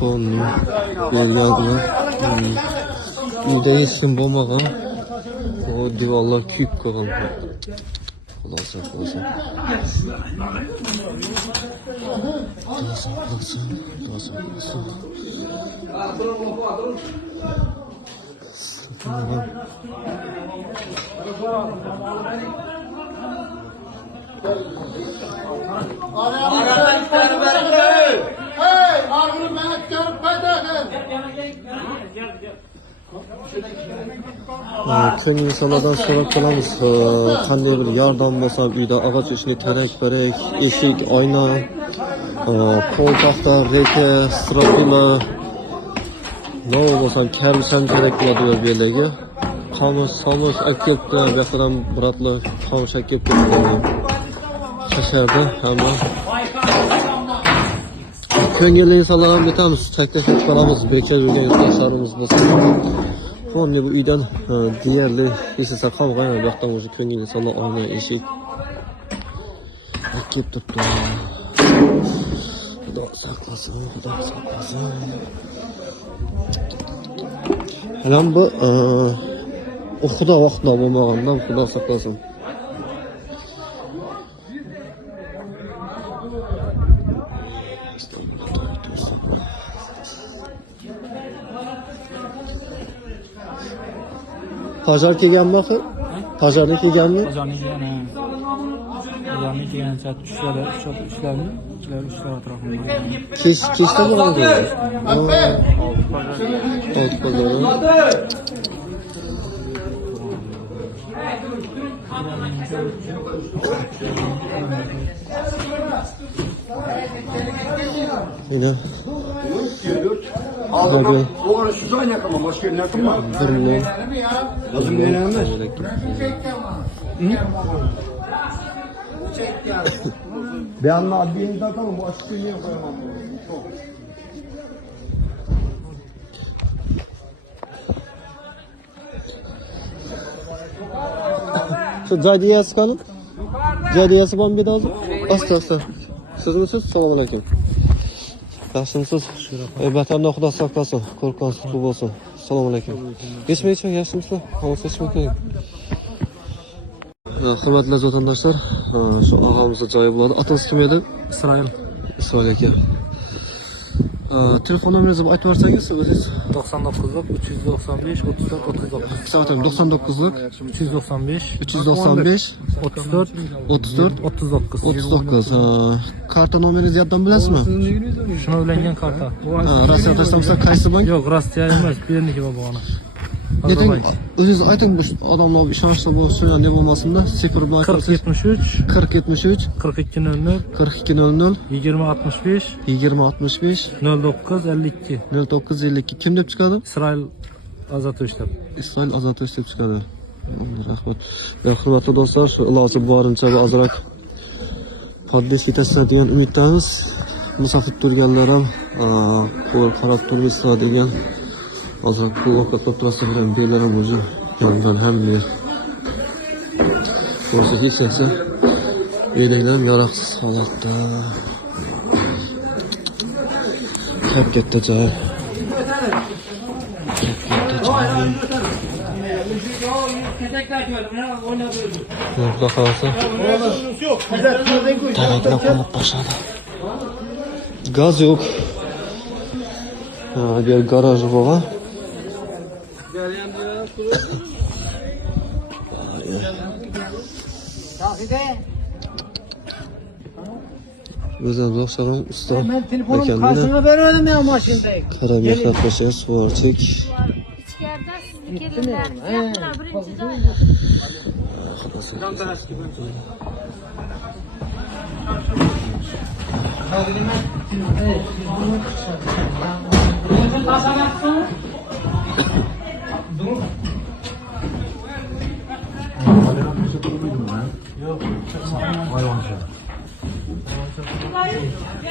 Bunu belgilediler. Uyda geçtim bulmadan. O divarlar kuyup kalın. Kulasa. Köyün insanlardan sorup kalamiz. Qanday bir yordam bo'lsa, uyda ağaç ishini tarak-barak, eshik, oyna, pol taxta, reka, stropila, ne bo'lsa karbisan kerak bo'ladi bu yerlarga. Qamus akepka, baqaram biratli qamus akepka shasharda hamma. Ko'ngilli insonlarga aytamiz, taklif qilamiz, bekcha yurgan yurtdoshlarimiz bo'lsa. Fonni bu uydan deyarli esasa qolgan vaqtdan o'sha ko'ngil insonlar oyna, eshik kelib turibdi. Xudo saqlasin. Halam bu xudo vaqtida bo'lmagandan xudo saqlasin. Pazar kelganmi axir? Pazarga kelganmi? Pazarga kelgan. Pazarga kelgan saat 3:00 atrofida. Kechda boradi. Olti pazarga. Yine. Abi. O ara şu zaman yakama, başka yerine yakama. Durumda. Lazım denilmez. Bir anla adliyeni takalım, başka yerine koyamam. Şu cadiyesi kanın. Cadiyesi bana bir daha alın. Asta. Siz misiniz? Selamun aleyküm. Yaxshimisiz? Vatanni Xudo saqlasin, qo'rqonsiz qutlu bo'lsin. Assalomu alaykum. Geçmeyecek, yaxshimisizlar? Hozir seçmek. Hurmatli vatandoshlar, şu ağamızda joyi bo'ladi. Atangiz kim edi? İsroil aka. Telefon nomeringizni aytib bersangiz o'zingiz. 99'luk 395 34 39. Saatim 99'luk 395 34 39. 39. Karta nomeringizni yoddan bilasizmi? Shuna ulangan karta. Rossiya tashlamasa qaysi bank? Yo'q, Rossiya emas, berniki bo'lgan. Yeting, o'zingiz ayting bu odamlar ishonchli bo'lsin, ne bo'lmasin-da. 073 40 4200 2065 09 52. 0952 kim deb chiqadi? İsrail Azatovich. İsrail Azatovich deb chiqadi. Rahmat. Hurmatli do'stlar, shu iloji boricha va ozroq poddes yetasizlar degan umiddamiz. Musofir turganlar ham qo'l qarab turibsizlar degan ozroq pul ovqatlab turasa bilan belaram o'zi yondan ham ber. O'zi hech narsa bedanglar yaroqsiz holatda. Katta joy. Xudo xolasa. Taraklar qo'yib boshladi. Gaz yo'q. Bu yer garaj bo'lgan. O'zimiz o'xshagan usta telefonum karşına vermedim ya maşindayım. Qara mehnat qilishga suvorchik. İçeride sizni kelinlar, yapılar birinchi joy.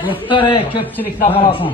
Muhtar köpçülükle kalasın.